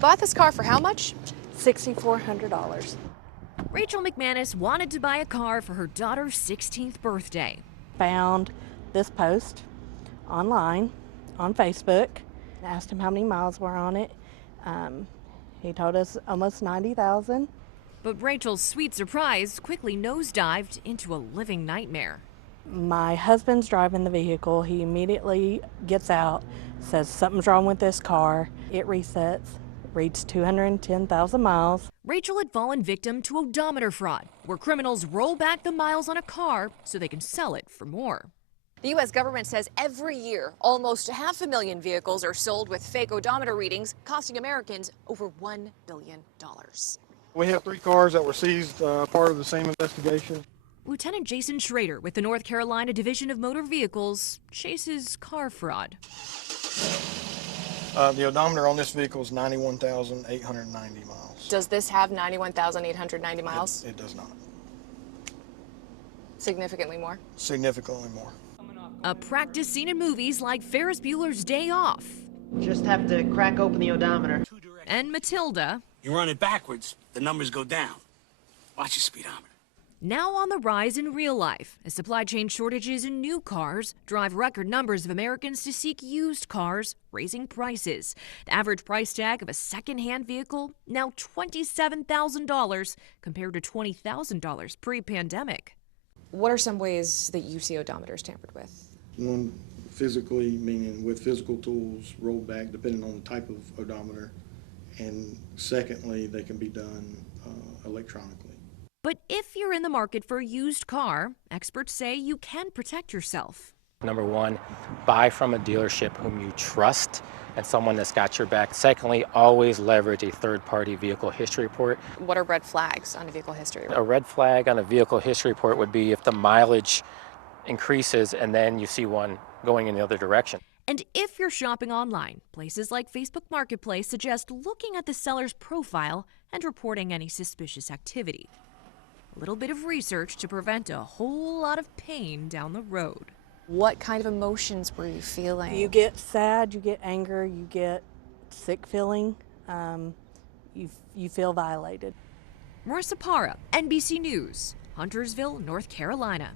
Bought this car for how much? $6,400. Rachel McManus wanted to buy a car for her daughter's 16th birthday. Found this post online on Facebook. Asked him how many miles were on it. He told us almost 90,000. But Rachel's sweet surprise quickly nosedived into a living nightmare. My husband's driving the vehicle. He immediately gets out, says something's wrong with this car. It resets, reads 210,000 miles. Rachel had fallen victim to odometer fraud, where criminals roll back the miles on a car so they can sell it for more. The U.S. government says every year, almost 500,000 vehicles are sold with fake odometer readings, costing Americans over $1 billion. We have 3 cars that were seized, part of the same investigation. Lieutenant Jason Schrader with the North Carolina Division of Motor Vehicles chases car fraud. The odometer on this vehicle is 91,890 miles. Does this have 91,890 miles? It does not. Significantly more? Significantly more. A practice scene in movies like Ferris Bueller's Day Off. Just have to crack open the odometer. And Matilda. You run it backwards, the numbers go down. Watch your speedometer. Now on the rise in real life, as supply chain shortages in new cars drive record numbers of Americans to seek used cars, raising prices. The average price tag of a second-hand vehicle now $27,000 compared to $20,000 pre-pandemic. What are some ways that you see odometers tampered with? One, physically, meaning with physical tools, rolled back depending on the type of odometer. And secondly, they can be done electronically. But if you're in the market for a used car, experts say you can protect yourself. Number one, buy from a dealership whom you trust and someone that's got your back. Secondly, always leverage a third-party vehicle history report. What are red flags on a vehicle history report? A red flag on a vehicle history report would be if the mileage increases and then you see one going in the other direction. And if you're shopping online, places like Facebook Marketplace suggest looking at the seller's profile and reporting any suspicious activity. A little bit of research to prevent a whole lot of pain down the road. What kind of emotions were you feeling? You get sad, you get anger, you get sick feeling, you feel violated. Marissa Parra, NBC News, Huntersville, North Carolina.